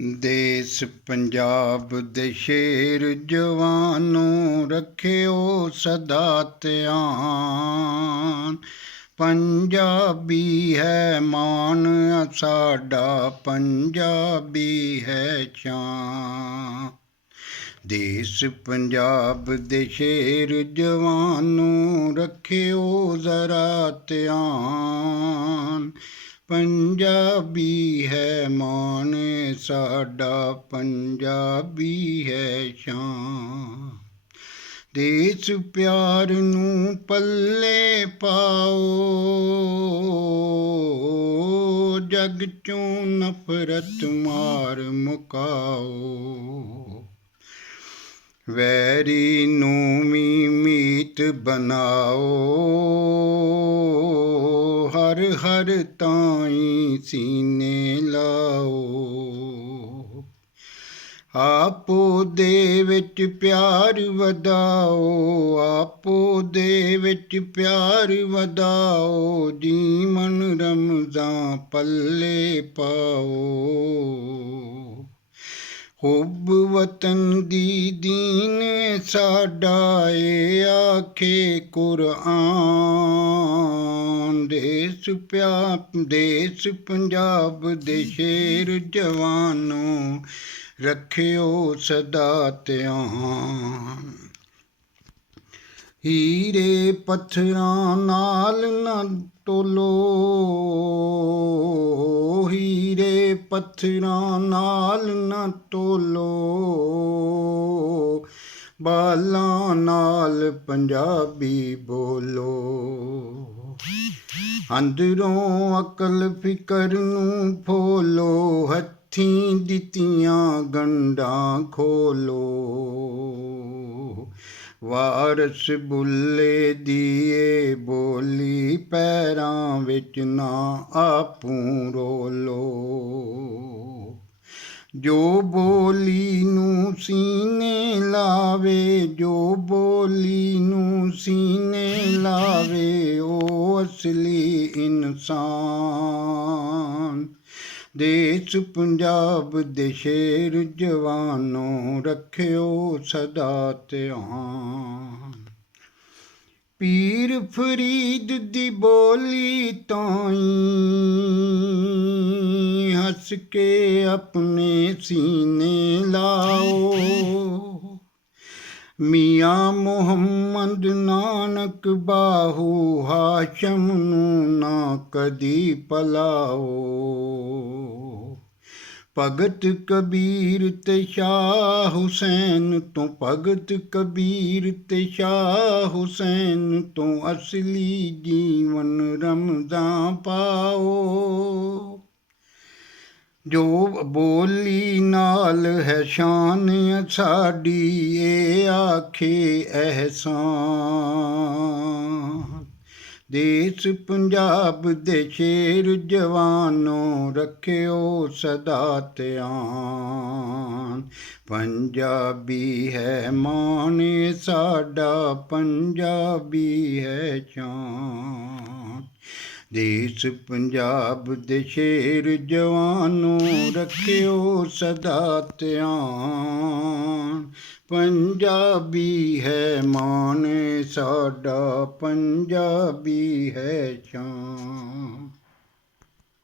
ਦੇਸ ਪੰਜਾਬ ਦੇ ਸ਼ੇਰ ਜਵਾਨੋਂ ਰੱਖਿਓ ਸਦਾ ਧਿਆਨ। ਪੰਜਾਬੀ ਹੈ ਮਾਣ ਸਾਡਾ, ਪੰਜਾਬੀ ਹੈ ਸ਼ਾਨ। ਦੇਸ ਪੰਜਾਬ ਦੇ ਸ਼ੇਰ ਜਵਾਨੋਂ ਰੱਖਿਓ ਜ਼ਰਾ ਧਿਆਨ। ਪੰਜਾਬੀ ਹੈ ਮਾਣ ਸਾਡਾ, ਪੰਜਾਬੀ ਹੈ ਸ਼ਾਨ। ਦੇਸ ਪਿਆਰ ਨੂੰ ਪੱਲੇ ਪਾਓ, ਜਗ ਚੋਂ ਨਫ਼ਰਤ ਮਾਰ ਮੁਕਾਓ। ਵੈਰੀ ਨੂੰ ਵੀ ਮੀਤ ਬਣਾਓ, ਹਰ ਹਰ ਤਾਈਂ ਸੀਨੇ ਲਾਓ। ਆਪੋ ਦੇ ਵਿੱਚ ਪਿਆਰ ਵਧਾਓ, ਆਪੋ ਦੇ ਵਿੱਚ ਪਿਆਰ ਵਧਾਓ। ਜੀਵਨ ਰਮਜ਼ਾਂ ਪੱਲੇ ਪਾਓ, ਹੁਬ ਵਤਨ ਦੀ ਦੀਨ ਸਾਡਾ ਏ ਆਖੇ ਕੁਰਆਨ। ਦੇਸ ਪੰਜਾਬ ਦੇ ਸ਼ੇਰ ਜਵਾਨੋਂ ਰੱਖਿਓ ਸਦਾ ਧਿਆਨ। ਹੀਰੇ ਪੱਥਰਾਂ ਨਾਲ ਨਾ ਤੋਲੋ, ਹੀਰੇ ਪੱਥਰਾਂ ਨਾਲ ਨਾ ਤੋਲੋ। ਬਾਲਾਂ ਨਾਲ ਪੰਜਾਬੀ ਬੋਲੋ, ਅੰਦਰੋਂ ਅਕਲ ਫਿਕਰ ਨੂੰ ਫੋਲੋ। ਹੱਥੀਂ ਦਿੱਤੀਆਂ ਗੰਢਾਂ ਖੋਲੋ, ਵਾਰਸ ਬੁੱਲੇ ਦੀ ਏ ਬੋਲੀ। ਪੈਰਾਂ ਵਿੱਚ ਨਾ ਆਪੂ ਰੋਲੋ, ਜੋ ਬੋਲੀ ਨੂੰ ਸੀਨੇ ਲਾਵੇ, ਜੋ ਬੋਲੀ ਨੂੰ ਸੀਨੇ ਲਾਵੇ। ਉਹ ਅਸਲੀ ਇਨਸਾਨ। ਦੇਸ ਪੰਜਾਬ ਦੇ ਸ਼ੇਰ ਜਵਾਨੋਂ ਰੱਖਿਓ ਸਦਾ ਧਿਆਨ। ਪੀਰ ਫਰੀਦ ਦੀ ਬੋਲੀ ਤਾਈਂ ਹੱਸ ਕੇ ਆਪਣੇ ਸੀਨੇ ਲਾਓ। ਮੀਆਂ ਮੁਹੰਮਦ ਨਾਨਕ ਬਾਹੂ ਹਾਸ਼ਮ ਨੂੰ ਨਾ ਕਦੀ ਭਲਾਓ। ਭਗਤ ਕਬੀਰ ਤੇ ਸ਼ਾਹ ਹੁਸੈਨ ਤੋਂ, ਭਗਤ ਕਬੀਰ ਤੇ ਸ਼ਾਹ ਹੁਸੈਨ ਤੋਂ ਅਸਲੀ ਜੀਵਨ ਰਮਜ਼ਾਂ ਪਾਓ। ਜੋ ਬੋਲੀ ਨਾਲ ਹੈ ਸ਼ਾਨ ਸਾਡੀ, ਏ ਆਖੇ ਅਹਿਸਾਨ। ਦੇਸ ਪੰਜਾਬ ਦੇ ਸ਼ੇਰ ਜਵਾਨੋਂ ਰੱਖਿਓ ਸਦਾ ਧਿਆਨ। ਪੰਜਾਬੀ ਹੈ ਮਾਣ ਸਾਡਾ, ਪੰਜਾਬੀ ਹੈ ਸ਼ਾਨ। ਦੇਸ ਪੰਜਾਬ ਦੇ ਸ਼ੇਰ ਜਵਾਨੋਂ ਰੱਖਿਓ ਸਦਾ ਧਿਆਨ। ਪੰਜਾਬੀ ਹੈ ਮਾਣ ਸਾਡਾ, ਪੰਜਾਬੀ ਹੈ ਸ਼ਾਨ।